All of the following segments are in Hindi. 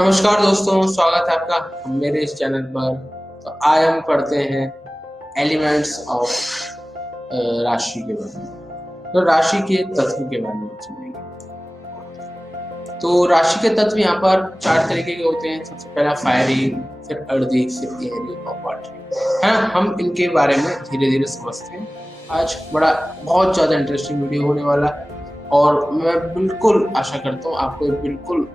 नमस्कार दोस्तों, स्वागत है आपका मेरे इस चैनल पर। तो आज हम पढ़ते हैं एलिमेंट्स ऑफ राशि के बारे में। तो राशि के तत्व के बारे में समझेंगे। तो राशि के तत्व यहाँ पर 4 तरीके के होते हैं। सबसे पहला फायरी, फिर अर्दी, फिर एयरी और वाटरी है ना। हम इनके बारे में धीरे धीरे समझते हैं। आज बहुत ज्यादा इंटरेस्टिंग वीडियो होने वाला है और मैं बिल्कुल आशा करता हूँ आपको बिल्कुल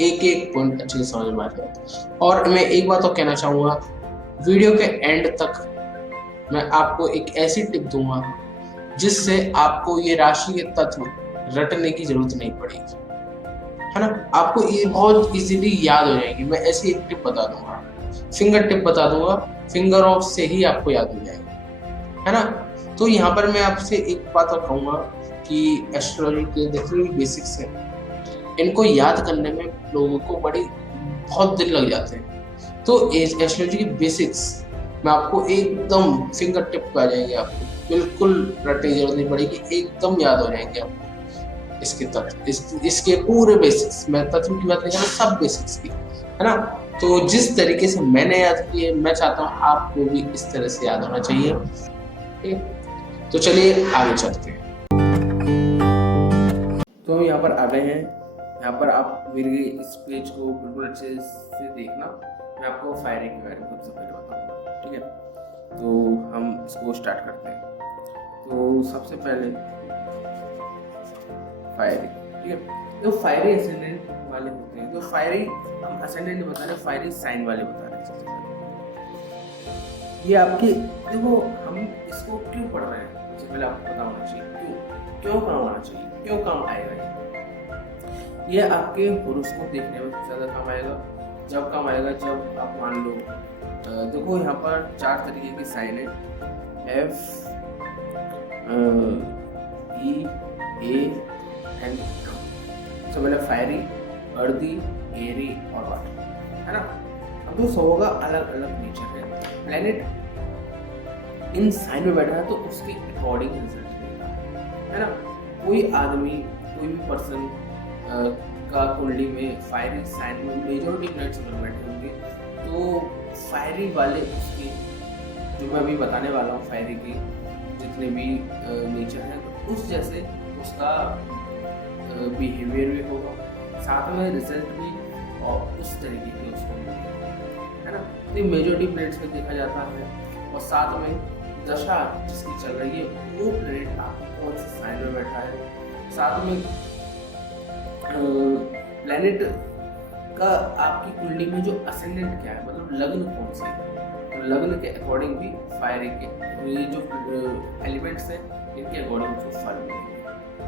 एक एक पॉइंट अच्छे से समझ में आ जाए। और मैं एक बात तो कहना चाहूंगा, वीडियो के एंड तक मैं आपको एक ऐसी टिप दूंगा जिससे आपको ये राशि के तत्व रटने की जरूरत नहीं पड़ेगी, है ना। आपको ये बहुत इजीली याद हो जाएगी। मैं ऐसी एक टिप बता दूंगा, फिंगर टिप बता दूंगा, फिंगर ऑफ से ही आपको याद हो जाएगी, है ना। तो यहाँ पर मैं आपसे एक बात और कहूंगा कि एस्ट्रोलॉजी के जितने बेसिक्स हैं इनको याद करने में लोगों को बहुत दिन लग जाते हैं। तो एस्ट्रोलॉजी की बेसिक्स मैं आपको एकदम फिंगर टिप पे आ जाएंगे, आपको बिल्कुल रटने की जरूरत नहीं पड़ेगी, एकदम याद हो जाएंगे आपको इसके तत्व, इसके पूरे बेसिक्स। मैं तत्व की बात नहीं कर रहा, सब बेसिक्स की, है ना। तो जिस तरीके से मैंने याद किए, मैं चाहता हूँ आपको भी इस तरह से याद होना चाहिए। ठीक, तो चलिए आगे चलते हैं। तो हम यहाँ पर आ गए हैं। यहाँ पर आप मेरे इस पेज को बिल्कुल अच्छे से देखना। मैं आपको फायरिंग के बारे में सबसे पहले बताऊंगा, ठीक है। तो हम इसको स्टार्ट करते हैं। तो सबसे पहले फायरिंग, ठीक है। तो फायरी असेंडेंट वाले होते हैं। तो फायरी हम असेंडेंट बता रहे हैं, फायरी साइन वाले बता रहे हैं। सबसे पहले ये आपके देखो, हम इसको क्यों पढ़ रहे हैं सबसे पहले आपको पता होना चाहिए। क्यों काम होना चाहिए, क्यों काम आएगा ये आपके होरोस्कोप देखने में सबसे ज़्यादा काम आएगा। जब काम आएगा जब आप मान लो, देखो यहाँ पर 4 तरीके की साइन है, F, E, A and M। तो मैंने फायरी, अर्दी, एरी और वाटर, है ना। अब तो सबों का अलग अलग नेचर है। प्लेनेट इन साइन में बैठा है तो उसके अकॉर्डिंग रिजल्ट देगा, है ना। कोई आदमी, कोई भी पर्सन का कुंडली में फायरी साइन में मेजॉरिटी प्लैनेट्स अगर बैठे होंगे तो फायरी वाले उसके, जो मैं अभी बताने वाला हूँ, फायरी के जितने भी नेचर हैं तो उस जैसे उसका बिहेवियर भी होगा, साथ में रिजल्ट भी और उस तरीके के उसको मिलेगा, है ना। तो मेजॉरिटी प्लैनेट्स में देखा जाता है और साथ में दशा जिसकी चल रही है वो प्लैनेट आपको कौन से साइन में बैठा है, साथ में प्लैनेट का आपकी कुंडली में जो असेंडेंट क्या है, मतलब लग्न कौन से है, तो लग्न के अकॉर्डिंग भी फायरी के ये जो एलिमेंट्स हैं इनके अकॉर्डिंग जो फल मिलेंगे,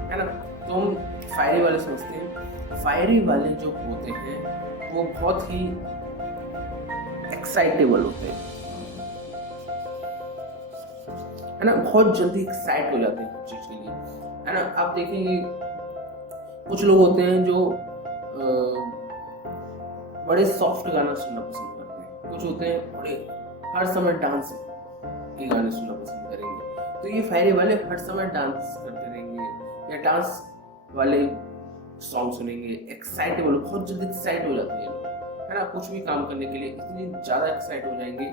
है ना। तो हम फायरी वाले समझते हैं। फायरी वाले जो होते हैं वो बहुत ही एक्साइटेबल होते हैं, है ना। बहुत जल्दी एक्साइट हो जाते हैं कुछ चीज के लिए, है ना। आप देखेंगे कुछ लोग होते हैं जो बड़े सॉफ्ट गाना सुनना पसंद करते हैं, कुछ होते हैं बड़े हर समय डांस के गाने सुनना पसंद करेंगे। तो ये फायरे वाले हर समय डांस करते रहेंगे या डांस वाले सॉन्ग सुनेंगे, एक्साइटेबल, बहुत जल्दी एक्साइट हो जाते हैं लोग, है ना। कुछ भी काम करने के लिए इतनी ज्यादा एक्साइट हो जाएंगे,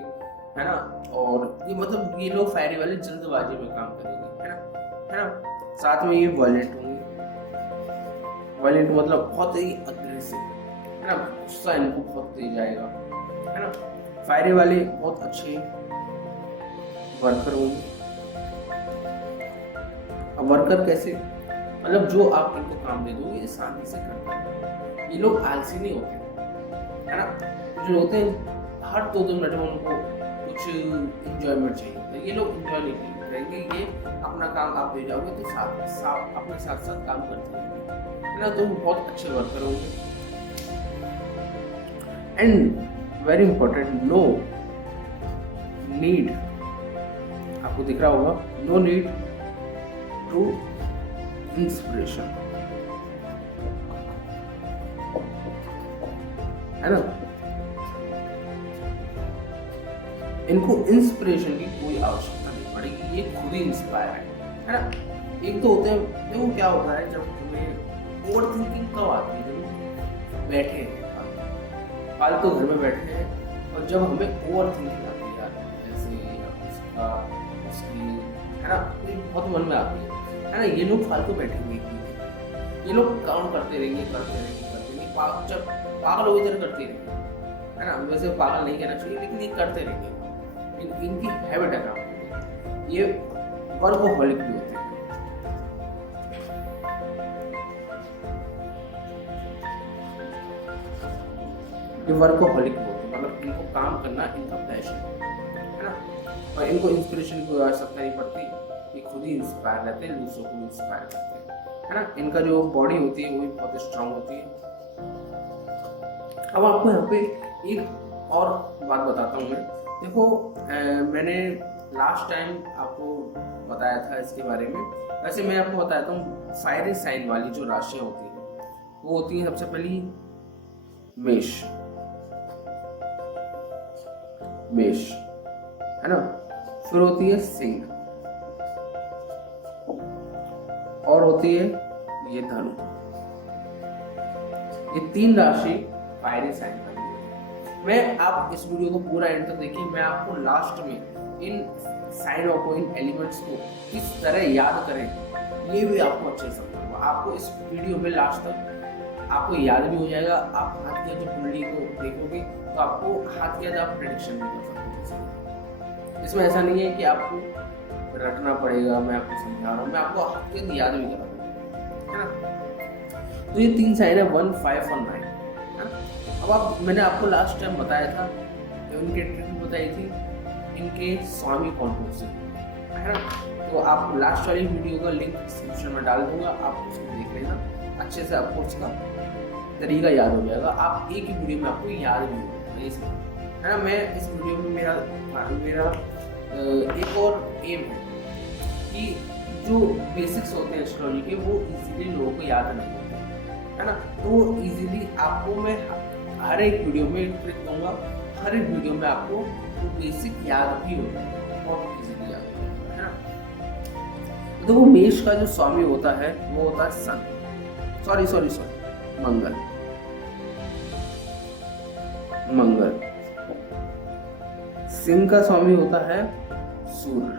है ना। और ये मतलब ये लोग फायरे वाले जल्दबाजी में काम करेंगे, है ना। साथ में ये वायलेंट होंगे। वायलेंट मतलब बहुत ही अग्रेसिव, है ना। गुस्सा इनको बहुत तेज आएगा, है ना। फायरे वाले बहुत अच्छे वर्कर होंगे। अब वर्कर कैसे, मतलब जो आप इनको काम दे दो ये शांति से करते हैं। ये लोग आलसी नहीं होते, है ना। जो होते हैं हर 2-2 मिनट में उनको कुछ इंजॉयमेंट चाहिए, तो ये लोग इंजॉय नहीं करेंगे। ये अपना काम आप दे जाओगे तो साथ अपने साथ साथ काम करते रहेंगे, है ना। तो बहुत अच्छे वर्कर होंगे। And very important, no need, आपको दिख रहा होगा, नो नीड टू इंस्पिरेशन, है ना। इनको इंस्पिरेशन की कोई आवश्यकता नहीं पड़ेगी, ये खुद ही इंस्पायर है ना। एक तो होते हैं, देखो क्या होता है जब तुम्हें ओवर थिंकिंग कब आती है, जब बैठे हैं फालतू घर में बैठे हैं, और जब हमें ओवर थिंकिंग आती है यार, ऐसे उसका उसकी, है ना, बहुत मन में आती है ना, ये लोग फालतू बैठे हुए हैं, ये लोग काम करते रहेंगे जब पागल हो इधर करते रहेंगे, है ना। वैसे पागल नहीं कहना चाहिए, लेकिन ये करते रहेंगे, इनकी हैबिट है काम, ये वर्कहोलिक भी होते हैं। ये वर्कहोलिक होते हैं, मतलब इनको काम करना इनका पैशन है ना, और इनको इंस्पिरेशन की आवश्यकता नहीं पड़ती, ये खुद ही इंस्पायर रहते हैं, दूसरों को इंस्पायर करते हैं, है ना। इनका जो बॉडी होती है वो भी बहुत स्ट्रांग होती है। अब आपको यहाँ पे एक और बात बताता हूँ मैं। देखो मैंने लास्ट टाइम आपको बताया था इसके बारे में, वैसे मैं आपको बताता हूँ फायरी साइन वाली जो राशियाँ होती हैं वो होती है, सबसे पहली मेष, मेष, है ना, फिर होती है सिंह, और होती है ये धनु। ये 3 राशि फायरी साइन वाली है। मैं आप इस वीडियो को पूरा एंड तक देखिए, मैं आपको लास्ट में इन साइनों को, इन एलिमेंट्स को किस तरह याद करें ये भी आपको अच्छे से समझाऊंगा। आपको इस वीडियो में लास्ट तक आपको याद भी हो जाएगा। आप हाथ की जो कुंडली को देखोगे तो आपको हाथ की आप प्रेडिक्शन भी कर सकते हैं। इसमें ऐसा नहीं है कि आपको रटना पड़ेगा, मैं आपको समझा रहा हूँ, मैं आपको हाथ की याद भी करा दूंगा, है ना। तो ये 3 साइन है, 1, 5 और 9, है ना। अब आप, मैंने आपको लास्ट टाइम बताया था, इनके ट्रिक बताई थी, इनके स्वामी कौन कौन से, है ना। तो आप लास्ट वाली वीडियो का लिंक डिस्क्रिप्शन में डाल दूंगा, आप उसको देख लेना, अच्छे से आपको उसका तरीका याद हो जाएगा। आप एक ही वीडियो में आपको याद भी होगा, है ना। मैं इस वीडियो में मेरा एक और एम है कि जो बेसिक्स होते हैं एस्ट्रोलॉजी के वो इजीली लोगों को याद नहीं होते, है ना। तो इजीली आपको मैं हर एक वीडियो में ट्रिक दूंगा, हर एक वीडियो में आपको वो बेसिक याद भी हो जाएगा, बहुत इजीली याद हो जाएगा, है ना। तो वो मेष का जो स्वामी होता है वो होता है सन, सॉरी मंगल, मंगल। सिंह का स्वामी होता है सूर्य,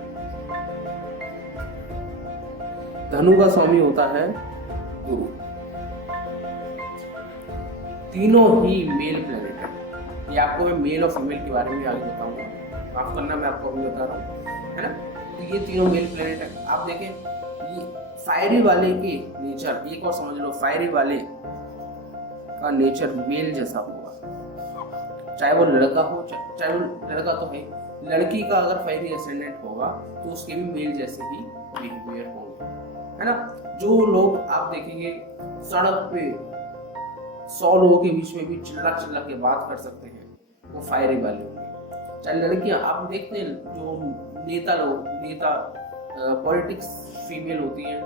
धनु का स्वामी होता है गुरु। तीनों ही मेल प्लेनेट है। ये आपको मैं मेल और फीमेल के बारे में आगे बताऊंगा, माफ करना मैं आपको अभी बता रहा हूँ, है ना। तो ये तीनों मेल प्लेनेट है। आप देखें ये फायरी वाले के नेचर, एक और समझ लो, फायरी वाले का नेचर मेल जैसा होगा, चाहे वो लड़का हो, चाहे वो लड़का तो है, लड़की का अगर फायरी एसेंडेंट होगा तो उसके भी मेल जैसे ही बिहेवियर होंगे, है ना। जो लोग आप देखेंगे सड़क पे 100 लोगों के बीच में भी चिल्ला चिल्ला के बात कर सकते हैं, वो फायरी वाले होंगे। चाहे लड़कियां, आप देखते हैं जो नेता पॉलिटिक्स फीमेल होती हैं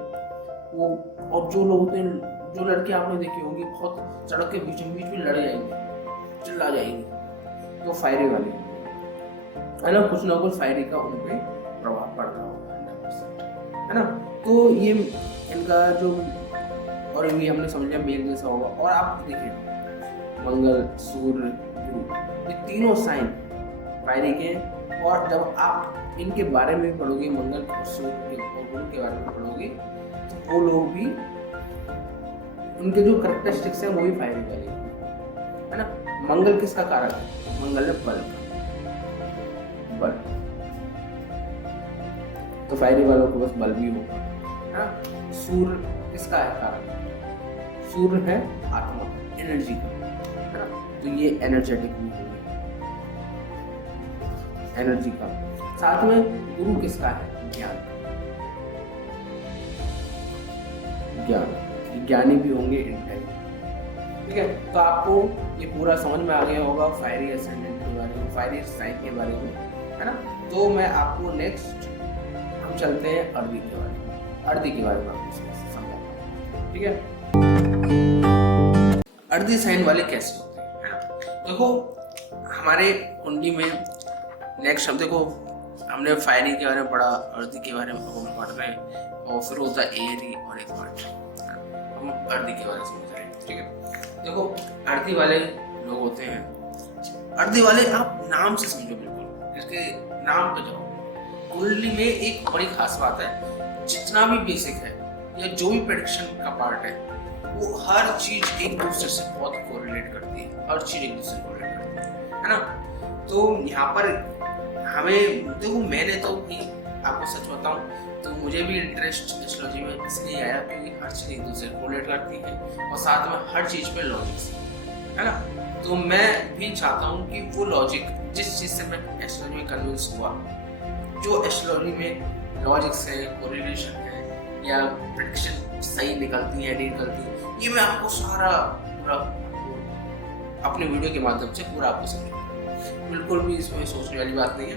वो, और जो लोग होते हैं, जो लड़कियां आपने देखी होंगी बहुत सड़क के बीच में लड़ जाएंगी, चिल्ला जाएंगी, तो फायरी वाले, है ना। कुछ ना कुछ फायरी का उन पे प्रभाव पड़ता होगा 100%, है ना। तो ये इनका जो, और ये हमने समझ लिया मेल जैसा होगा। और आप देखिए मंगल, सूर्य, गुरु, ये तीनों साइन फायरी के। और जब आप इनके बारे में पढ़ोगे, मंगल और सूर्य और गुरु के बारे में पढ़ोगे, तो वो लोग भी, उनके जो कैरेक्टरिस्टिक्स हैं वो भी फायरी वाले, है ना। मंगल किसका कारक है? मंगल है बल, बल। तो फायरी वालों को बस बल भी होगा, है ना। सूर्य किसका है कारक? सूर्य है आत्मा, एनर्जी का, है ना। तो ये एनर्जेटिक भी होंगे, एनर्जी का। साथ में गुरु किसका है? ज्ञान, ज्ञान, ज्ञानी भी होंगे, इंटेलिजेंट, ठीक है। तो आपको ये पूरा समझ में आ गया होगा फायरी एसेंडेंट के बारे में, फायरी साइन के बारे में, है ना। तो मैं आपको नेक्स्ट हम चलते हैं अर्दी के बारे में, अर्दी के बारे में आपको समझाता, ठीक है। अर्दी साइन वाले कैसे होते हैं, है ना। देखो हमारे कुंडली में नेक्स्ट हम देखो, हमने फायरी के बारे में पढ़ा, अर्दी के बारे में हम पढ़ रहे हैं, और फिर होता है एरी और एक पार्ट, हम अर्दी के बारे में समझ रहे हैं, ठीक है। देखो अर्दी वाले लोग होते हैं अर्धे वाले आप नाम से समझो, बिल्कुल इसके नाम पे जाओ। कुंडली में एक बड़ी खास बात है, जितना भी बेसिक है या जो भी प्रेडिक्शन का पार्ट है, वो हर चीज एक दूसरे से बहुत कोरिलेट करती है, हर चीज एक दूसरे से कोरिलेट करती है ना। तो यहाँ पर हमें देखो, मैंने तो भी आपको सच बताऊं तो मुझे भी इंटरेस्ट एस्ट्रोलॉजी में इसलिए आया क्योंकि हर चीज एक दूसरे से कोरिलेट करती है और साथ में हर चीज पे लॉजिक है ना। तो मैं भी चाहता हूँ कि वो लॉजिक, जिस चीज से मैं एस्ट्रोलॉजी में कन्विंस हुआ, जो एस्ट्रोलॉजी में लॉजिक से कोरिलेशन है या प्रेडिक्शन सही निकलती है नहीं निकलती, ये मैं आपको सारा पूरा अपने वीडियो के माध्यम से पूरा आपको समझाऊंगा। बिल्कुल भी इसमें सोचने वाली बात नहीं है।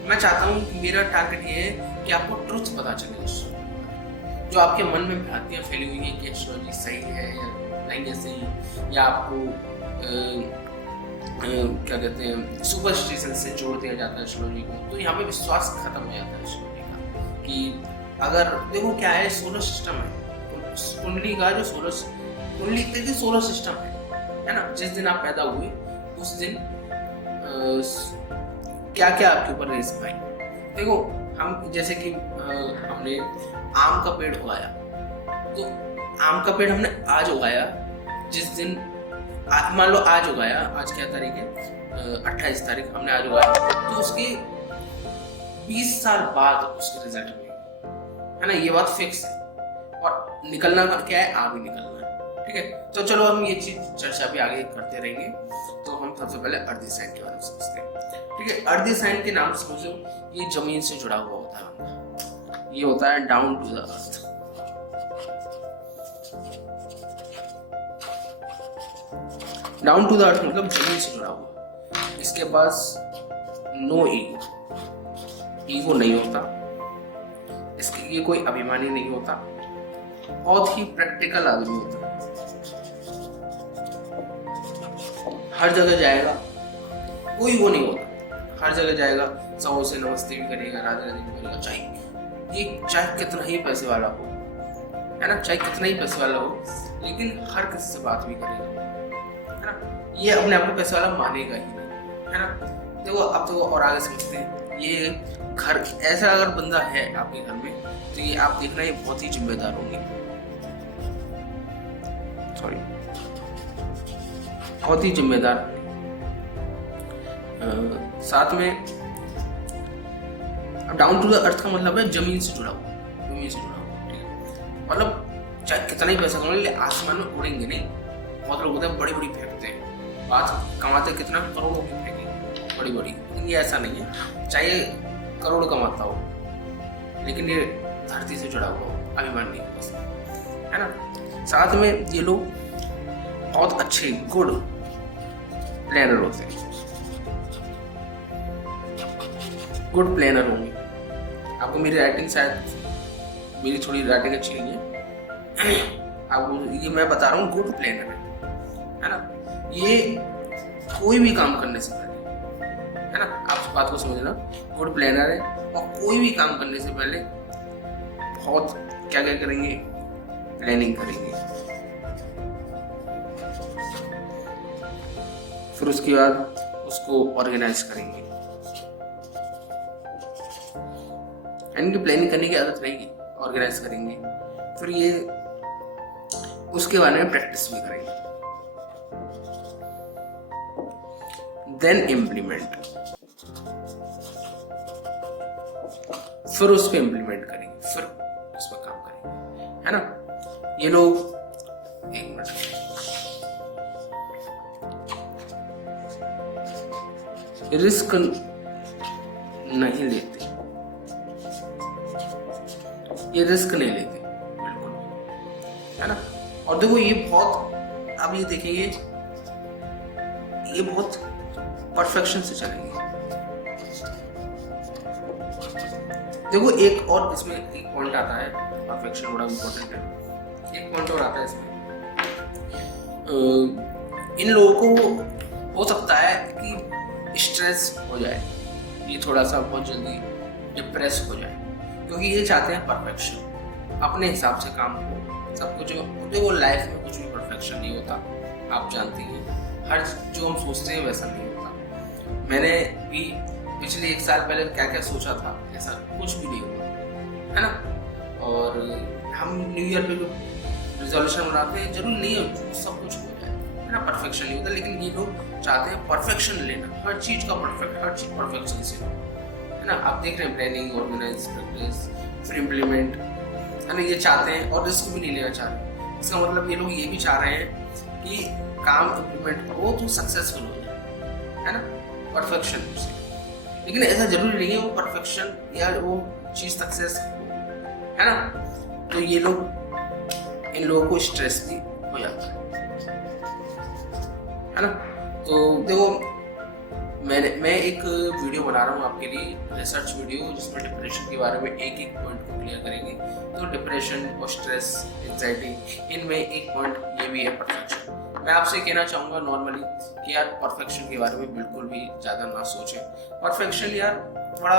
मैं चाहता हूँ कि मेरा टारगेट ये है कि आपको ट्रुथ पता चले, जो आपके मन में भ्रांतियाँ फैली हुई है कि एस्ट्रोलॉजी सही है या नहीं है सही, या आपको क्या कहते हैं सुपरस्टिशन से जोड़ दिया जाता है एस्ट्रोलॉजी को, तो यहाँ पे विश्वास खत्म हो जाता है एस्ट्रोलॉजी का। कि अगर देखो क्या है, सोलर सिस्टम है, कुंडली का जो कुंडली के सोलर सिस्टम है ना। जिस दिन आप पैदा हुए उस दिन क्या क्या आपके ऊपर रिस्क आई। देखो हम जैसे कि हमने आम का पेड़ उगाया, तो आम का पेड़ हमने आज उगाया, जिस दिन मान लो आज उगाया, आज क्या तारीख है 28 तारीख, हमने आज उगाया, तो उसके 20 साल बाद उसके रिजल्ट मिलेंगे, है ना। ये बात फिक्स है। और निकलना का क्या है, आगे निकलना है, ठीक है। तो चलो हम ये चीज चर्चा भी आगे करते रहेंगे। तो हम सबसे पहले अर्थ साइन के बारे में समझते हैं, ठीक है। अर्थ साइन के नाम समझो, ये जमीन से जुड़ा हुआ होता है बंदा, ये होता है down to the earth. Down to the earth मतलब जमीन से जुड़ा हुआ। इसके पास नो ईगो नहीं होता, इसके लिए कोई अभिमानी नहीं होता, बहुत ही प्रैक्टिकल आदमी होता है। हर जगह जाएगा, कोई वो नहीं होता, हर जगह जाएगा, सबों से नमस्ते भी करेगा, राधे राधे भी करेगा, चाहे कितना ही पैसे वाला हो, है ना, चाहे कितना ही पैसे वाला हो, लेकिन हर किसी से बात भी करेगा, है ना। ये अपने आप को पैसे वाला मानेगा ही नहीं, है ना। देखो अब तो और आगे समझते हैं। ये घर ऐसा अगर बंदा है आपके घर में, तो ये आप देखना ये बहुत ही जिम्मेदार होंगे, बहुत ही जिम्मेदार। साथ में अब डाउन टू द अर्थ का मतलब है जमीन से जुड़ा हुआ, जमीन से जुड़ा हुआ, ठीक है। मतलब चाहे कितना ही पैसा कमा ले, आसमान में उड़ेंगे नहीं। बहुत लोग होते हैं बड़ी बड़ी फेंकते हैं, बात कमाते कितना, करोड़ों की फेंकेंगे बड़ी बड़ी, लेकिन ये ऐसा नहीं है। चाहे करोड़ कमाता हो, लेकिन ये धरती से जुड़ा हुआ हो, अभिमान नहीं है ना। साथ में ये लोग बहुत अच्छे गुड प्लानर होते हैं, गुड प्लानर होंगे। आपको मेरी राइटिंग शायद, मेरी थोड़ी राइटिंग अच्छी नहीं है, आपको ये मैं बता रहा हूँ, गुड प्लानर है ना। ये कोई भी काम करने से पहले, है ना, आप बात को समझना, गुड प्लानर है और कोई भी काम करने से पहले बहुत क्या क्या करेंगे, प्लानिंग करेंगे। फिर उसके बाद उसको ऑर्गेनाइज करेंगे। इनकी प्लानिंग करने की आदत रहेगी, ऑर्गेनाइज करेंगे, फिर ये उसके बारे में प्रैक्टिस भी करेंगे, देन इम्प्लीमेंट, फिर उस पर इम्प्लीमेंट करेंगे, फिर उस पर काम करेंगे, है ना। ये लोग एक मिनट, रिस्क नहीं लेते, ये रिस्क नहीं लेते बिल्कुल, है ना। और देखो ये बहुत, अब ये देखेंगे, ये बहुत परफेक्शन से चलेंगे। देखो एक और इसमें एक पॉइंट आता है, परफेक्शन बड़ा इम्पोर्टेंट है। एक पॉइंट और आता है इसमें, इन लोगों को हो सकता है कि स्ट्रेस हो जाए, ये थोड़ा सा बहुत जल्दी डिप्रेस हो जाए, क्योंकि ये चाहते हैं परफेक्शन, अपने हिसाब से काम हो सब कुछ। देखो लाइफ में कुछ भी परफेक्शन नहीं होता, आप जानती हैं, हर जो हम सोचते हैं वैसा नहीं होता। मैंने भी पिछले 1 साल पहले क्या क्या सोचा था, ऐसा कुछ भी नहीं हुआ, है ना। और हम न्यू ईयर पे रिजोल्यूशन बनाते हैं, जरूर नहीं है सब कुछ हो जाए, है ना, परफेक्शन नहीं होता, लेकिन ये लोग चाहते हैं परफेक्शन लेना, हर चीज का परफेक्ट, हर चीज परफेक्शन से, है ना। आप देख रहे हैं प्लानिंग, ऑर्गेनाइज, प्रैक्टिस, फिर इम्प्लीमेंट, है ना, ये चाहते हैं और रिस्क भी नहीं लेना चाह रहे। इसका मतलब ये लोग ये भी चाह रहे हैं कि काम इम्प्लीमेंट करो तो सक्सेसफुल हो जाए, है ना, परफेक्शन से। लेकिन ऐसा जरूरी नहीं है वो परफेक्शन या वो चीज सक्सेस, है ना। तो ये लोग, इन लोगों को स्ट्रेस भी हो जाता है ना। तो देखो, मैं एक वीडियो बना रहा हूँ आपके लिए, रिसर्च वीडियो, जिसमें डिप्रेशन के बारे में एक एक पॉइंट को क्लियर करेंगे। तो डिप्रेशन और स्ट्रेस, एंजाइटी, इनमें एक पॉइंट ये भी है परफेक्शन। मैं आपसे कहना चाहूँगा नॉर्मली कि यार परफेक्शन के बारे में बिल्कुल भी ज़्यादा ना सोचें। परफेक्शन यार बड़ा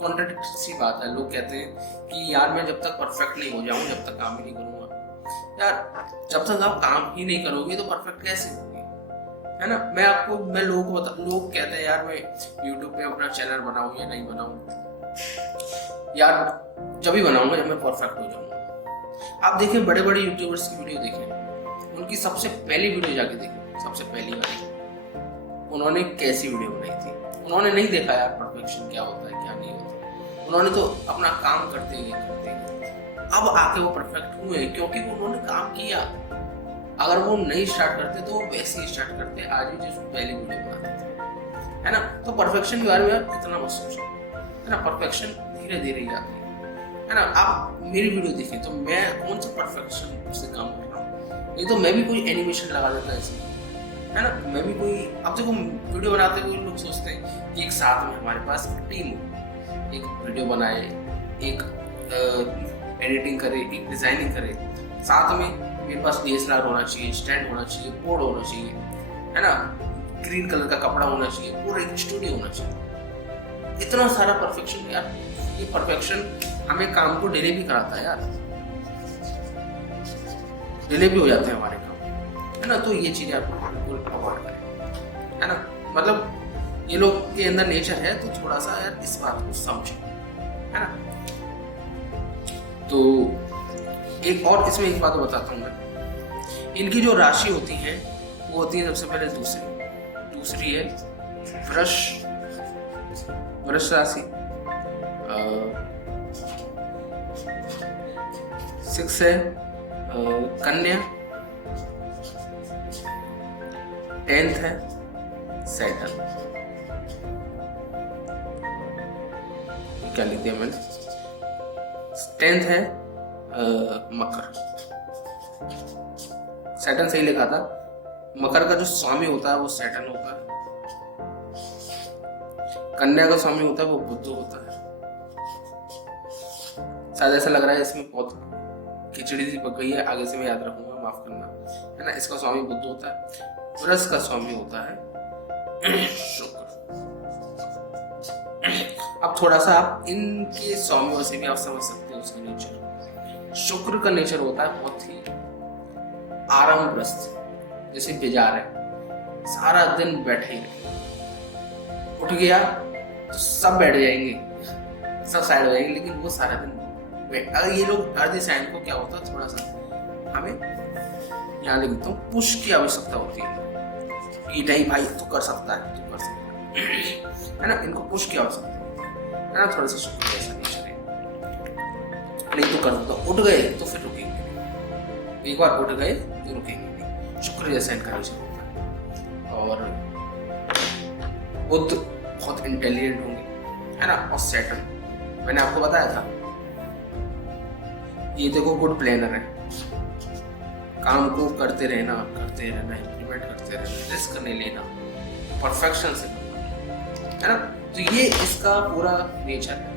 कॉन्ट्रडिक्टरी सी बात है। लोग कहते हैं कि यार मैं जब तक परफेक्ट नहीं हो जाऊँ, जब तक काम ही नहीं करूँगा। यार जब तक आप काम ही नहीं करोगे तो परफेक्ट कैसे होगे, है ना। मैं लोगों को लोग कहते हैं यार मैं यूट्यूब पे अपना चैनल बनाऊँ या नहीं बनाऊँ, यार जब भी बनाऊंगा जब मैं परफेक्ट हो जाऊंगा। आप देखिए बड़े बड़े यूट्यूबर्स की वीडियो देखें, उनकी सबसे पहली वीडियो जाके देखें, सबसे पहली वाली उन्होंने कैसी वीडियो बनाई थी। उन्होंने नहीं देखा यार परफेक्शन क्या होता है क्या नहीं होता, उन्होंने तो अपना काम करते गए। अब आके वो परफेक्ट हुए क्योंकि उन्होंने काम किया। अगर वो नहीं स्टार्ट करते तो वो वैसे ही स्टार्ट करते आज भी जो पहली वीडियो बनाते थे, है ना। तो परफेक्शन के बारे में आप इतना मत सोचो, है ना। परफेक्शन धीरे धीरे ही आती है ना। आप मेरी वीडियो देखें तो मैं कौन सा परफेक्शन से काम कर रहा हूँ, नहीं तो मैं भी कोई एनिमेशन लगा देता ऐसे, है ना। मैं भी कोई, अब देखो वीडियो बनाते हुए लोग सोचते हैं कि एक साथ में हमारे पास टीम हो, एक वीडियो बनाए, एक एडिटिंग करे, एक डिजाइनिंग करे, साथ में मेरे पास DSLR होना चाहिए, स्टैंड होना चाहिए, बोर्ड होना चाहिए, है ना, ग्रीन कलर का कपड़ा होना चाहिए, पूरा एक स्टूडियो होना चाहिए। इतना सारा परफेक्शन यार, ये परफेक्शन हमें काम को डिले भी कराता है यार, डिले भी हो जाते हैं हमारे काम, है ना। तो ये चीजें आप बिल्कुल अवॉइड करें, है ना। मतलब ये लोग के अंदर नेचर है तो थोड़ा सा यार इस बात को समझो, है ना। तो एक और इसमें एक बात बताता हूँ मैं, इनकी जो राशि होती है वो होती है सबसे पहले दूसरी है वृष राशि, 6 है कन्या, 10th है सैटर्न। क्या लिख दिया मैंने, 10th है मकर। सैटर्न सही लिखा था, मकर का जो स्वामी होता है वो सैटर्न होता है, कन्या का स्वामी होता है वो बुध होता है। शायद ऐसा लग रहा है इसमें बहुत खिचड़ी सी पक गई है, आगे से मैं याद रखूंगा, माफ करना, है ना। इसका स्वामी बुध होता है, वृष का स्वामी होता है शुक्र। अब थोड़ा सा आप इनके स्वामियों से भी आप समझ सकते हो उसका नेचर। शुक्र का नेचर होता है बहुत ही आरामग्रस्त, जैसे बेजार है, सारा दिन बैठे ही रहे, उठ गया तो सब बैठ जाएंगे, सब साइड हो जाएंगे, लेकिन वो सारा दिन अगर ये लोग अर्धी साइन को क्या होता है, थोड़ा सा हमें यहाँ लिखता हूँ पुश की आवश्यकता होती है कि नहीं भाई तू कर सकता है, तू कर सकता है ना। इनको पुश की आवश्यकता है ना, थोड़ा सा शुक्र ऐसा नेचर है, नहीं तो कर सकता। उठ गए तो फिर रुकेंगे, एक बार उठ गए तो रुकेंगे नहीं, शुक्र जैसा इनका नेचर होता है। और बुध बहुत इंटेलिजेंट होंगे, है ना। और सैटर्न मैंने आपको बताया था, ये देखो गुड प्लानर है, काम को करते रहना, इम्प्लीमेंट करते रहना, रिस्क नहीं लेना, परफेक्शन से करना, है ना। तो ये इसका पूरा नेचर है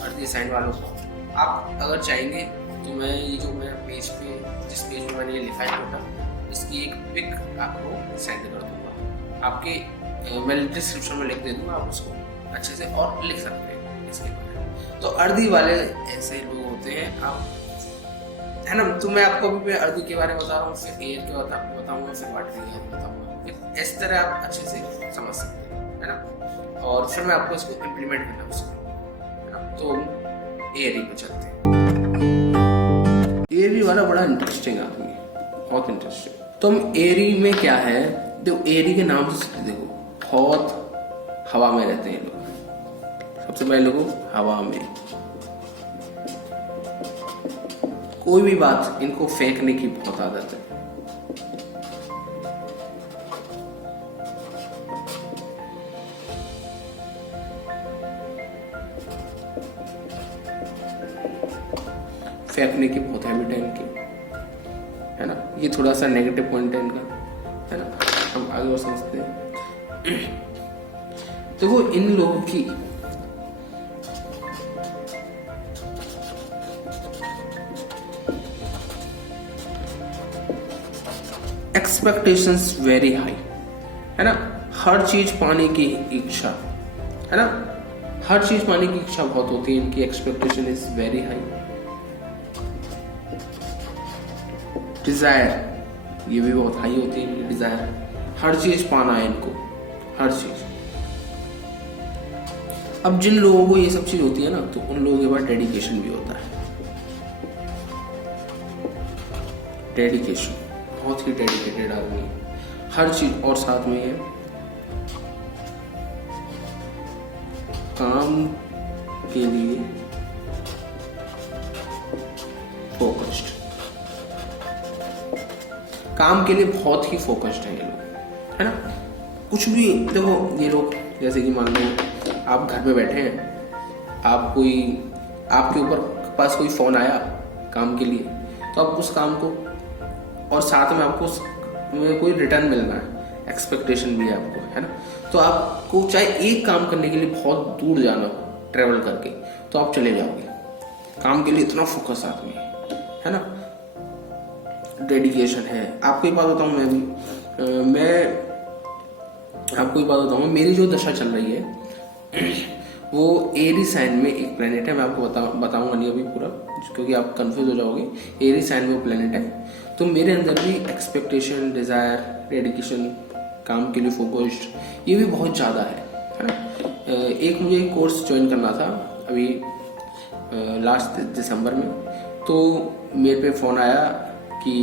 अर्धी साइन वालों का। आप अगर चाहेंगे तो मैं ये जो मैं पेज पे, जिस पेज में मैंने ये लिखा है टोटल, इसकी एक पिक आपको सेंड कर दूंगा, आपके मैं डिस्क्रिप्शन में लिख दे दूंगा, आप उसको अच्छे से और लिख सकते हैं इसके बारे में। तो अर्धी वाले ऐसे लोग होते हैं, आप, है ना। तो मैं आपको अभी अर्धी के बारे में बता रहा हूँ, फिर एयर के बताऊंगा, फिर वाटर के बारे में बताऊंगा, इस तरह आप अच्छे से समझ सकते हैं, है ना। और फिर मैं आपको इसको इम्प्लीमेंट करना है ना। तो एरी पे चलते हैं। एरी वाला बड़ा इंटरेस्टिंग आदमी है, बहुत इंटरेस्टिंग। तो हम एरी में क्या है, देखो एरी के नाम से देखो बहुत हवा में रहते हैं लोग। सबसे पहले लोग हवा में, कोई भी बात इनको फेंकने की बहुत आदत है। फेंकने की बहुत हैबिट है इनकी, है ना। ये थोड़ा सा नेगेटिव पॉइंट है इनका, है ना। हम आगे और समझते हैं। देखो इन लोगों की एक्सपेक्टेशंस वेरी हाई, है ना। हर चीज पाने की इच्छा, है ना। हर चीज पाने की इच्छा बहुत होती है इनकी। Expectation is very high. Desire, ये भी बहुत हाई होती है इनकी डिजायर। हर चीज पाना है इनको, हर चीज। अब जिन लोगों को ये सब चीज होती है ना, तो उन लोगों के पास डेडिकेशन भी होता है। डेडिकेशन, बहुत ही डेडिकेटेड आदमी है हर चीज। और साथ में ये काम के लिए फोकस्ड, काम के लिए बहुत ही फोकस्ड है ये लोग, है ना। कुछ भी देखो, ये लोग जैसे कि मान लो आप घर में बैठे हैं, आप कोई आपके ऊपर पास कोई फोन आया काम के लिए, तो आप उस काम को, और साथ में आपको कोई रिटर्न मिलना है, एक्सपेक्टेशन भी है आपको, है ना। तो आपको चाहे एक काम करने के लिए बहुत दूर जाना हो ट्रेवल करके, तो आप चले जाओगे। काम के लिए इतना फोकस आदमी है ना। डेडिकेशन है। आपको एक बात बताऊं, मैं आपको एक बात बताऊंगा, मेरी जो दशा चल रही है वो एरी साइन में एक प्लेनेट है। मैं आपको बताऊंगा नहीं अभी पूरा, क्योंकि आप कंफ्यूज हो जाओगे। एरी साइन में प्लेनेट है, तो मेरे अंदर भी एक्सपेक्टेशन, डिजायर, डेडिकेशन, काम के लिए फोकस्ड, ये भी बहुत ज़्यादा है ना। एक मुझे कोर्स ज्वाइन करना था अभी लास्ट दिसंबर में, तो मेरे पे फ़ोन आया कि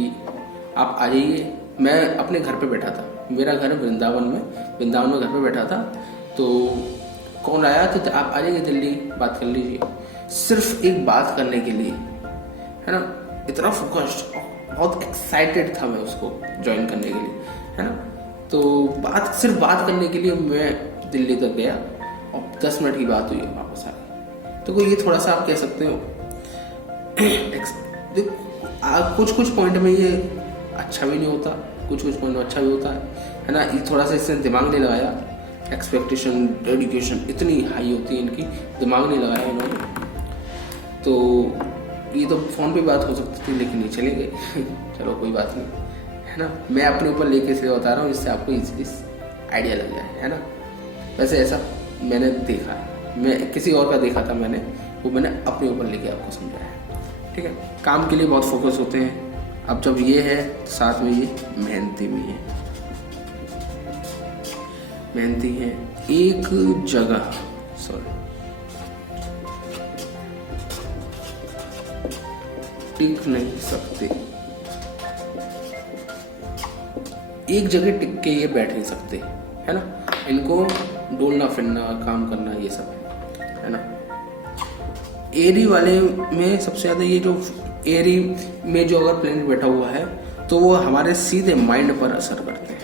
आप आ जाइए। मैं अपने घर पे बैठा था, मेरा घर वृंदावन में घर पे बैठा था। तो कौन आया, तो आप आ जाइए दिल्ली, बात कर लीजिए। सिर्फ एक बात करने के लिए, है ना। इतना फोकस्ड, बहुत एक्साइटेड था मैं उसको ज्वाइन करने के लिए, है ना। तो सिर्फ बात करने के लिए मैं दिल्ली तक गया, और 10 मिनट की बात हुई और वापस आ गया। तो ये थोड़ा सा आप कह सकते हो कुछ पॉइंट में ये अच्छा भी नहीं होता, कुछ पॉइंट में अच्छा भी होता है ना। ये थोड़ा सा इससे दिमाग नहीं लगाया। एक्सपेक्टेशन, डेडिकेशन इतनी हाई होती है इनकी, दिमाग नहीं लगाया इन्होंने। तो ये तो फ़ोन पे बात हो सकती थी, लेकिन ये चले गए। चलो कोई बात नहीं, है ना। मैं अपने ऊपर लेके से बता रहा हूँ, जिससे आपको इस आइडिया लग जाए, है ना। वैसे ऐसा मैंने देखा, मैं किसी और का देखा था मैंने, वो मैंने अपने ऊपर लेके आपको समझाया, ठीक है। काम के लिए बहुत फोकस होते हैं। अब जब ये है तो साथ में ये मेहनती भी है, मेहनती है। एक जगह टिक नहीं सकते, एक जगह टिक के ये बैठ नहीं सकते, है ना। इनको डोलना फिरना, काम करना, ये सब है ना। एरी वाले में सबसे ज़्यादा ये जो एरी में जो अगर प्लेनेट बैठा हुआ है, तो वो हमारे सीधे माइंड पर असर करते हैं,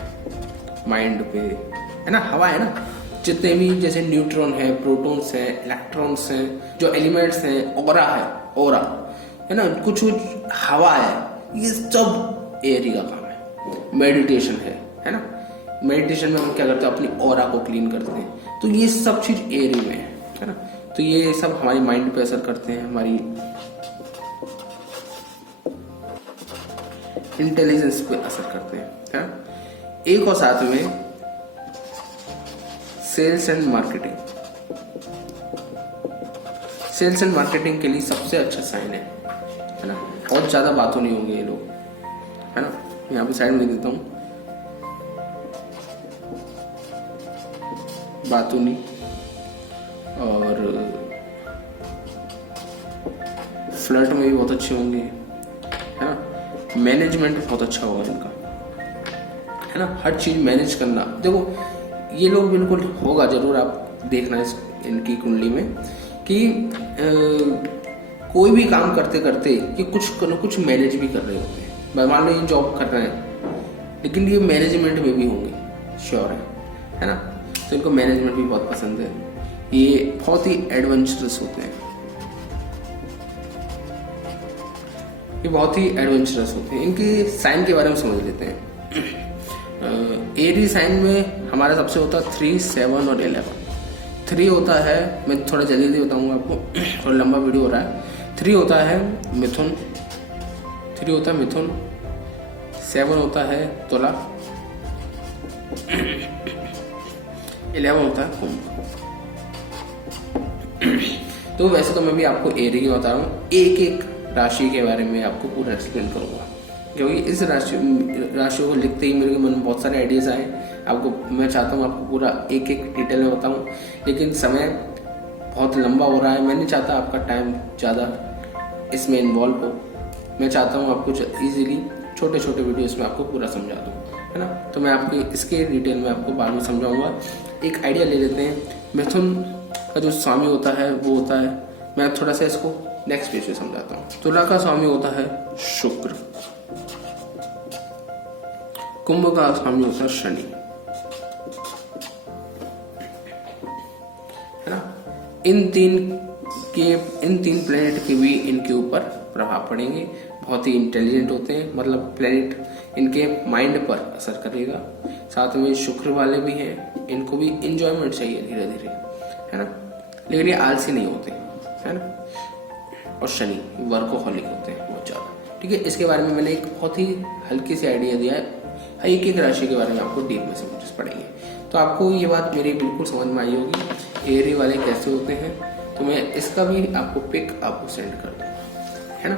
माइंड पे, है ना। हवा है ना, जितने भी जैसे न्यूट्रॉन है, प्रोटॉन्स हैं, इलेक्ट्रॉन्स हैं, जो एलिमेंट्स हैं, ऑरा है ना, कुछ हवा है, ये सब एरी का काम है। मेडिटेशन है ना। मेडिटेशन में हम क्या करते हैं, अपनी ऑरा को क्लीन करते हैं। तो ये सब चीज एरी में है ना। तो ये सब हमारी माइंड पे असर करते हैं, हमारी इंटेलिजेंस पे असर करते हैं, है ना। एक और साथ में sales and marketing, sales and marketing के लिए सबसे अच्छा साइन है ना। बहुत ज्यादा बातों नहीं होंगे ये लोग, है ना। यहाँ पे साइड में देता हूँ। बातूनी, और फ्लर्ट में भी बहुत अच्छे होंगे, है ना। मैनेजमेंट बहुत अच्छा होगा इनका, है ना। हर चीज़ मैनेज करना, देखो ये लोग बिल्कुल होगा जरूर, आप देखना इनकी कुंडली में कि कोई भी काम करते करते ये कुछ न कुछ मैनेज भी कर रहे होते हैं। मान लो ये जॉब कर रहे हैं लेकिन ये मैनेजमेंट में भी होंगे, श्योर है ना। तो इनको मैनेजमेंट भी बहुत पसंद है, ये बहुत ही एडवेंचरस होते हैं, ये बहुत ही एडवेंचरस होते हैं। इनके साइन के बारे में समझ लेते हैं। एरी साइन में हमारा सबसे होता है 3, 7 और 11। 3 होता है, मैं थोड़ा जल्दी जल्दी बताऊंगा आपको, थोड़ा लंबा वीडियो हो रहा है। 3 होता है मिथुन, 3 होता है मिथुन, 7 होता है तुला, 11 होता है कुंभ। तो वैसे तो मैं भी आपको एरी की बता रहा हूँ, एक एक राशि के बारे में आपको पूरा एक्सप्लेन करूँगा, क्योंकि इस राशियों को लिखते ही मेरे मन में बहुत सारे आइडियाज़ आए। आपको मैं चाहता हूँ आपको पूरा एक एक डिटेल में बताऊँ, लेकिन समय बहुत लंबा हो रहा है, मैं नहीं चाहता आपका टाइम ज़्यादा इसमें इन्वॉल्व हो। मैं चाहता हूँ आपको ईजिली छोटे छोटे वीडियोस में आपको पूरा समझा दूँ, है ना। तो मैं आपको इसके डिटेल में आपको बाद में समझाऊँगा। एक आइडिया ले लेते हैं। मिथुन का जो स्वामी होता है वो होता है, मैं थोड़ा सा इसको नेक्स्ट पेज में समझाता हूँ। तुला का स्वामी होता है शुक्र, कुंभ का स्वामी होता है शनि, है ना। इन तीन प्लेनेट के भी इनके ऊपर प्रभाव पड़ेंगे। बहुत ही इंटेलिजेंट होते हैं, मतलब प्लेनेट इनके माइंड पर असर करेगा। साथ में शुक्र वाले भी हैं, इनको भी इंजॉयमेंट चाहिए धीरे धीरे, है ना, लेकिन ये आलसी नहीं होते, है ना। और शनि वर्कोहॉलिक होते हैं बहुत ज़्यादा, ठीक है। इसके बारे में मैंने एक बहुत ही हल्की सी आइडिया दिया है, एक एक राशि के बारे में आपको डीप में समझ पड़ेंगे, तो आपको ये बात मेरी बिल्कुल समझ में आई होगी एरी वाले कैसे होते हैं। तो मैं इसका भी आपको पिक आपको सेंड कर दूँगा, है ना।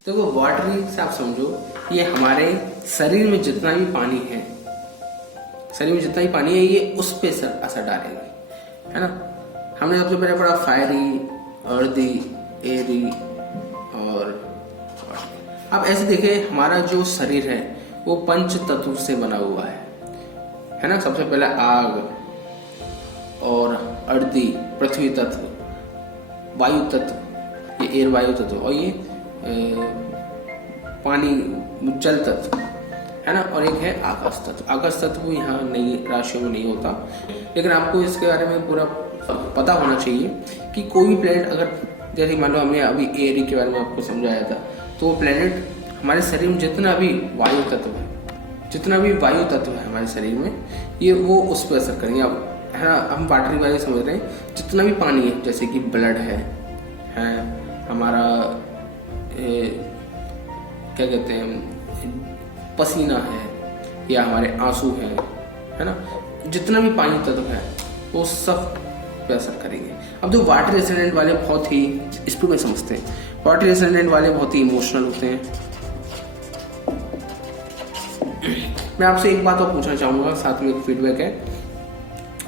तो वो वाटरी से आप समझो, ये हमारे शरीर में जितना भी पानी है, शरीर में जितना भी पानी है, ये उस पर असर डालेंगे, है ना। हमने सबसे पहले पढ़ा फायरी, अर्दी, एरी और अब ऐसे देखें, हमारा जो शरीर है वो पंच तत्व से बना हुआ है ना। सबसे पहले आग और अर्दी पृथ्वी तत्व, वायु तत्व ये एयर वायु तत्व, और ये पानी जल तत्व, है ना। और एक है आकाश तत्व। आकाश तत्व यहाँ नहीं, राशियों में नहीं होता, लेकिन आपको इसके बारे में पूरा पता होना चाहिए कि कोई भी प्लेनेट, अगर जैसे मान लो हमने अभी एरी के बारे में आपको समझाया था, तो वो प्लेनेट हमारे शरीर में जितना भी वायु तत्व है, जितना भी वायु तत्व है हमारे शरीर में, ये वो उस पर असर करेंगे। अब है ना, हम वाटरी वाले समझ रहे हैं, जितना भी पानी है, जैसे कि ब्लड है हमारा क्या कहते हैं, पसीना है, या हमारे आंसू हैं, है ना, जितना भी पानी तत्व है वो सब पे असर करेंगे। अब जो वाटर एसेंडेंट वाले बहुत ही इसको में समझते हैं, वाटर एसेंडेंट वाले बहुत ही इमोशनल होते हैं। मैं आपसे एक बात और पूछना चाहूँगा, साथ में एक फीडबैक है,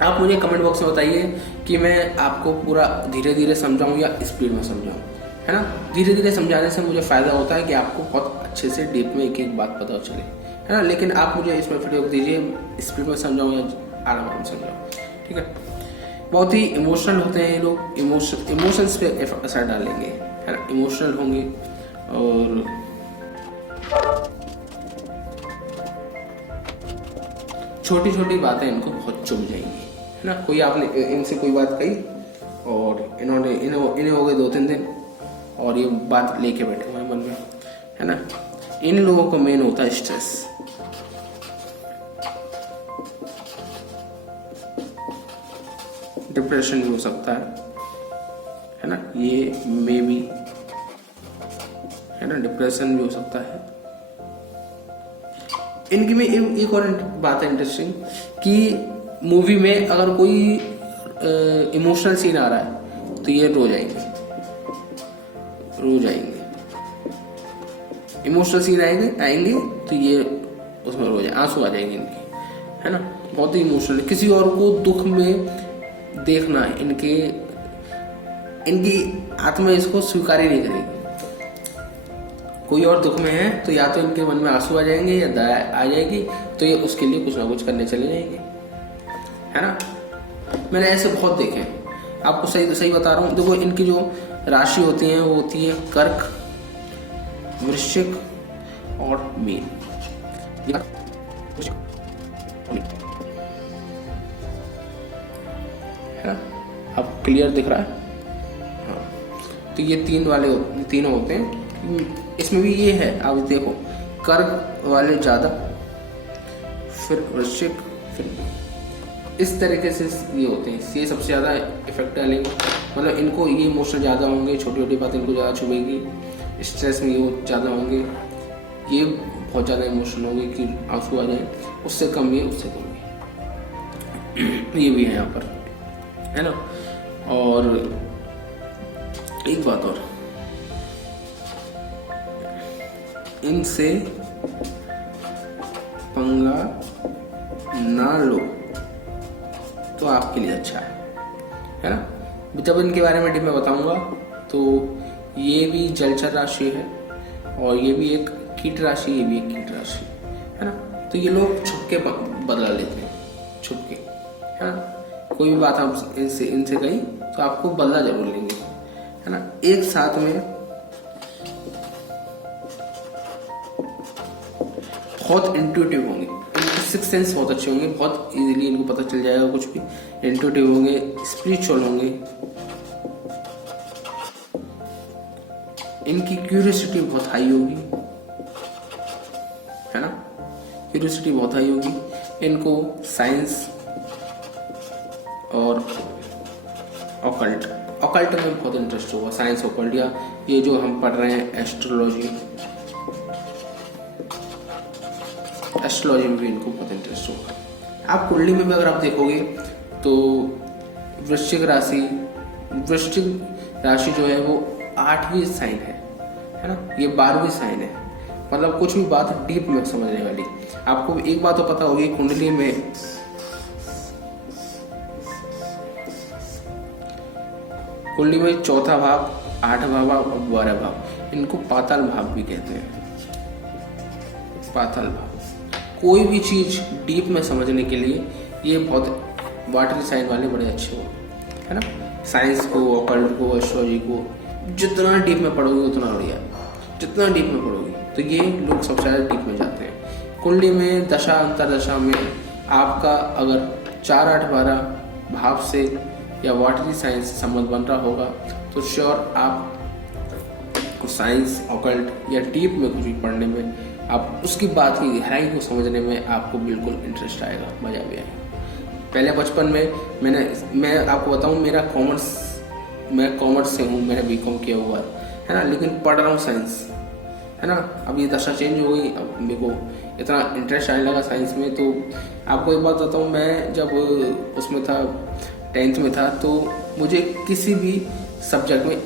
आप मुझे कमेंट बॉक्स में बताइए कि मैं आपको पूरा धीरे धीरे समझाऊँ या स्पीड में समझाऊँ, है ना। धीरे धीरे समझाने से मुझे फ़ायदा होता है कि आपको बहुत अच्छे से डीप में एक एक बात पता चले, है ना। लेकिन आप मुझे इसमें फीडबैक दीजिए, स्पीड में समझाऊँ या आराम से समझाऊँ, ठीक है। बहुत ही इमोशनल होते हैं ये लोग, इमोशंस पे असर डालेंगे, है ना, इमोशनल होंगे, और छोटी छोटी बातें इनको बहुत चुभ जाएंगी, है ना। कोई आपने इनसे कोई बात कही और इन्हें हो गए 2-3 दिन और ये बात लेके बैठे हुए मन में, है ना। इन लोगों को मेन होता है स्ट्रेस, डिप्रेशन भी हो सकता है ना, ये मे बी, है ना, डिप्रेशन भी हो सकता है। इनकी में एक और बात है इंटरेस्टिंग कि मूवी में अगर कोई इमोशनल सीन आ रहा है तो ये रो जाएंगे, इमोशनल सीन आएंगे तो ये उसमें रो जाए, आंसू आ जाएंगे इनकी, है ना, बहुत ही इमोशनल। किसी और को दुख में देखना, इनकी आत्मा इसको स्वीकार ही नहीं करेगी। कोई और दुख में है तो या तो इनके मन में आंसू आ जाएंगे या दया आ जाएगी, तो ये उसके लिए कुछ ना कुछ करने चले जाएंगे, है ना। मैंने ऐसे बहुत देखे हैं, आपको सही बता रहा हूँ। देखो, इनकी जो राशि होती है वो होती है कर्क, वृश्चिक और मीन। है ना, अब क्लियर दिख रहा है? हाँ, तो ये तीनों होते हैं। इसमें भी ये है, आप देखो, कर्क वाले ज़्यादा, फिर वृश्चिक, फिर इस तरीके से ये होते हैं। ये सबसे ज़्यादा इफेक्ट डालेंगे, मतलब इनको ये इमोशन ज़्यादा होंगे, छोटी छोटी बात इनको ज़्यादा छुएगी, स्ट्रेस में ये ज़्यादा होंगे, ये बहुत ज़्यादा इमोशन होंगे कि आंसू आ जाए, उससे कम ये, उससे कम ये भी है यहाँ पर, है ना। और एक बात और, इनसे पंगा ना लो तो आपके लिए अच्छा है ना। जब इनके बारे में मैं बताऊंगा तो ये भी जलचर राशि है और ये भी एक कीट राशि, ये भी एक कीट राशि है ना। तो ये लोग छुप के बदला लेते हैं, छुप के, है ना। कोई भी बात आप इनसे कही तो आपको बदला जरूर लेंगे, है ना। एक साथ में बहुत इंट्यूटिव होंगे, इनके सिक्स सेंस बहुत अच्छे होंगे, बहुत इजीली इनको पता चल जाएगा कुछ भी। इंट्यूटिव होंगे, स्पिरिचुअल होंगे, इनकी क्यूरियोसिटी बहुत हाई होगी, है ना। क्यूरियोसिटी बहुत हाई होगी। इनको साइंस और ऑकल्ट में बहुत इंटरेस्ट होगा। साइंस, ऑकल्ट, या ये जो हम पढ़ रहे हैं एस्ट्रोलॉजी में भी इनको बहुत इंटरेस्ट होगा। आप कुंडली में भी अगर आप देखोगे तो वृश्चिक राशि जो है वो 8वीं साइन है ना। ये 12वीं साइन है, मतलब कुछ भी बात डीप में समझने वाली। आपको एक बात तो पता होगी, कुंडली में चौथा भाव, 8वां भाव और 12वां भाव, इनको पाताल भाव भी कहते हैं। पाताल भाव, कोई भी चीज डीप में समझने के लिए ये बहुत वाटर साइन वाले बड़े अच्छे हो, है ना। साइंस को, ऑकल्ट को, एस्ट्रोलॉजी को जितना डीप में पढ़ोगे उतना बढ़िया, जितना डीप में पढ़ोगे तो ये लोग सबसे ज़्यादा डीप में जाते हैं। कुंडली में दशा अंतरदशा में आपका अगर 4, 8, 12 भाव से या वाटरी साइंस से संबंध बन रहा होगा तो श्योर आप साइंस, ऑकल्ट या डीप में कुछ भी पढ़ने में, आप उसकी बात की गहराई को समझने में आपको बिल्कुल इंटरेस्ट आएगा, मजा भी आएगा। पहले बचपन में मैं आपको बताऊं, मैं कॉमर्स से हूँ, मैंने बीकॉम किया हुआ है ना, लेकिन पढ़ रहा हूँ साइंस, है ना। अब ये दशा चेंज हो गई, अब मेरे को इतना इंटरेस्ट आने लगा साइंस में। तो आपको एक बात बताऊँ, मैं जब उसमें था 10th में था तो मुझे किसी भी सब्जेक्ट में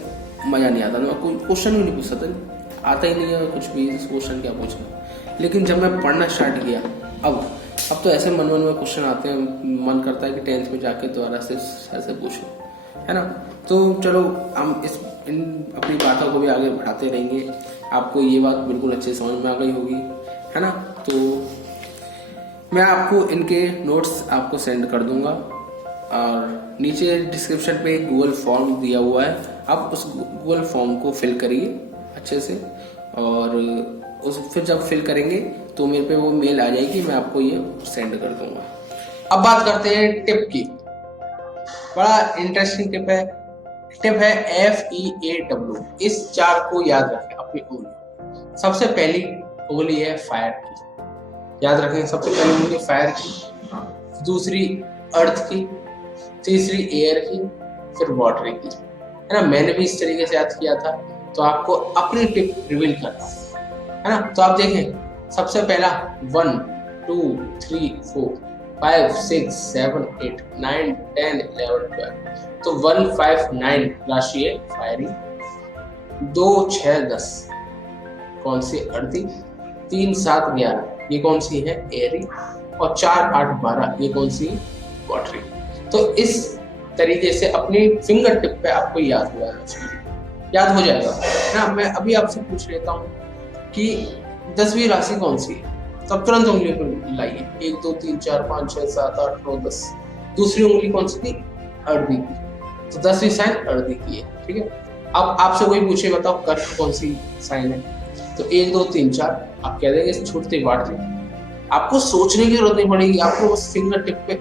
मज़ा नहीं आता, मैं कोई क्वेश्चन भी नहीं पूछता था, आता ही नहीं है कुछ भी, क्वेश्चन क्या पूछना। लेकिन जब मैं पढ़ना स्टार्ट किया, अब तो ऐसे मन में क्वेश्चन आते हैं, मन करता है कि 10th में जाके दोबारा से सर से पूछूं, है ना। तो चलो हम इन अपनी बातों को भी आगे बढ़ाते रहेंगे। आपको ये बात बिल्कुल अच्छे से समझ में आ गई होगी, है ना। तो मैं आपको इनके नोट्स आपको सेंड कर दूंगा और नीचे डिस्क्रिप्शन पे एक गूगल फॉर्म दिया हुआ है, आप उस गूगल फॉर्म को फिल करिए अच्छे से, और फिर जब फिल करेंगे तो मेरे पे वो मेल आ जाएगी, मैं आपको ये सेंड कर दूंगा। अब बात करते हैं टिप की। बड़ा इंटरेस्टिंग टिप है FEAW। इस 4 को याद रखें अपनी उंगली। सबसे पहली उंगली है फायर की, याद रखें, सबसे पहली उंगली फायर की, दूसरी अर्थ की, तीसरी एयर की, फिर वाटर की, है ना। मैंने भी इस तरीके से याद किया था, तो आपको अपनी टिप रिवील करना है ना। तो आप देखें, सबसे पहला 1 2 3 4 5 6 7 8 9 10 11 12, तो 1 5 9 राशि है फायरी, 2 6 10 कौन सी, अर्दी, 3 7 11 ये कौन सी है, एयरी, और 4 8 12 ये कौन सी क्वार्टरी। तो इस तरीके से अपनी फिंगर टिप पे आपको याद हो याद हो जाएगा ना। मैं अभी आपसे पूछ लेता हूँ कि 10वीं राशि कौन सी है, तब तुरंत उंगली पर लाइए। 1 2 3 4 5 6 7 8 9 10। दूसरी उंगली कौन सी थी, अर्धी की, तो 10वीं साइन अर्धी की है, ठीक है। अब आपसे कोई पूछे बताओ कर्क कौन सी साइन है, तो 1 2 3 4 आप कह देंगे छूटते बांट दें। आपको सोचने की जरूरत नहीं पड़ेगी, आपको बस फिंगर टिप पे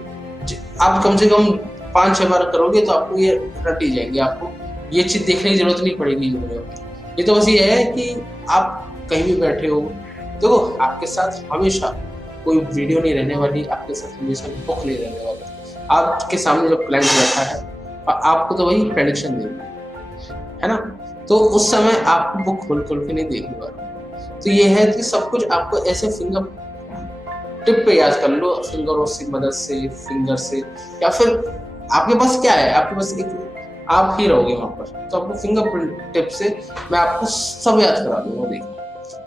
आप कम से कम 5 6 बार करोगे तो आपको ये रट ही जाएंगे। आपको ये चीज देखने की जरूरत नहीं पड़ेगी। ये तो बस ये है कि आप कहीं भी बैठे हो, देखो आपके साथ हमेशा कोई वीडियो नहीं रहने वाली, आपके साथ हमेशा बुक नहीं रहने वाली। आपके सामने जो क्लाइंट बैठा है और आपको तो वही प्रेडिक्शन देनी है ना, तो उस समय आपको बुक खोल खोल के नहीं देखने वाला। तो ये है कि सब कुछ आपको ऐसे फिंगर टिप पे याद कर लो, फिंगरों की मदद से, फिंगर से, या फिर आपके पास क्या है, आपके पास एक आप ही रहोगे वहां पर, तो आपको फिंगर टिप से मैं आपको सब याद करा दूंगा, देखिए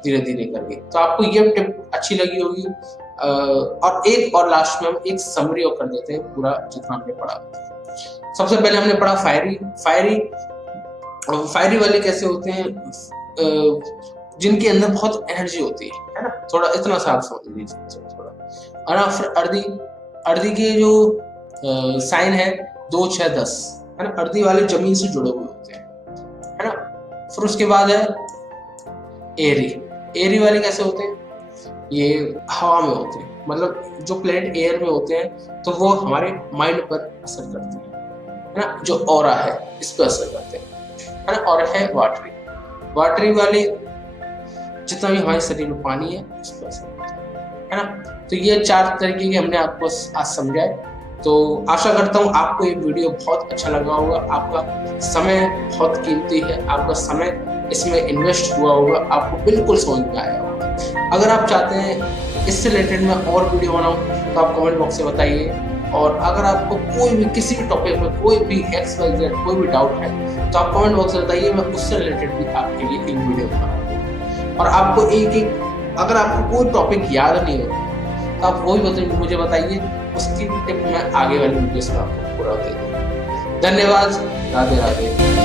धीरे धीरे करके। तो आपको ये टिप अच्छी लगी होगी। और एक और लास्ट में हम एक समरी कर देते हैं पूरा जितना हमने पढ़ा। सबसे पहले हमने पढ़ा फायरी वाले कैसे होते हैं, जिनके अंदर बहुत एनर्जी होती है ना, थोड़ा इतना सा आप समझ लीजिए थोड़ा। और ना फिर अर्धी के जो साइन है 2 6 10 है ना, अर्धी वाले जमीन से जुड़े हुए होते हैं, है ना। फिर उसके बाद है एरी वाले कैसे होते हैं, ये हवा में होते हैं, मतलब जो प्लेनेट एयर में होते हैं तो वो हमारे माइंड पर असर करते हैं, है ना, जो ऑरा है इस पर असर करते हैं, है ना। और है वाटरी वाले जितना भी हमारे शरीर में पानी है इस पर असर करते हैं, है ना। तो ये 4 तरीके के हमने आपको आज समझाए। तो आशा करता हूँ आपको ये वीडियो बहुत अच्छा लगा होगा। आपका समय बहुत कीमती है, आपका समय इसमें इन्वेस्ट हुआ होगा, आपको बिल्कुल समझ में आया होगा। अगर आप चाहते हैं इससे रिलेटेड मैं और वीडियो बनाऊं तो आप कमेंट बॉक्स में बताइए। और अगर आपको कोई भी किसी भी टॉपिक में कोई भी XYZ कोई भी डाउट है तो आप कमेंट बॉक्स में बताइए, मैं उससे रिलेटेड भी आपके लिए एक वीडियो बनाऊंगा। और आपको अगर आपको कोई टॉपिक याद नहीं हो तो आप वो भी मुझे बताइए, उसकी टिप मैं आगे वाली वीडियोस में आपको पूरा दे दूंगा। धन्यवाद, राधे राधे।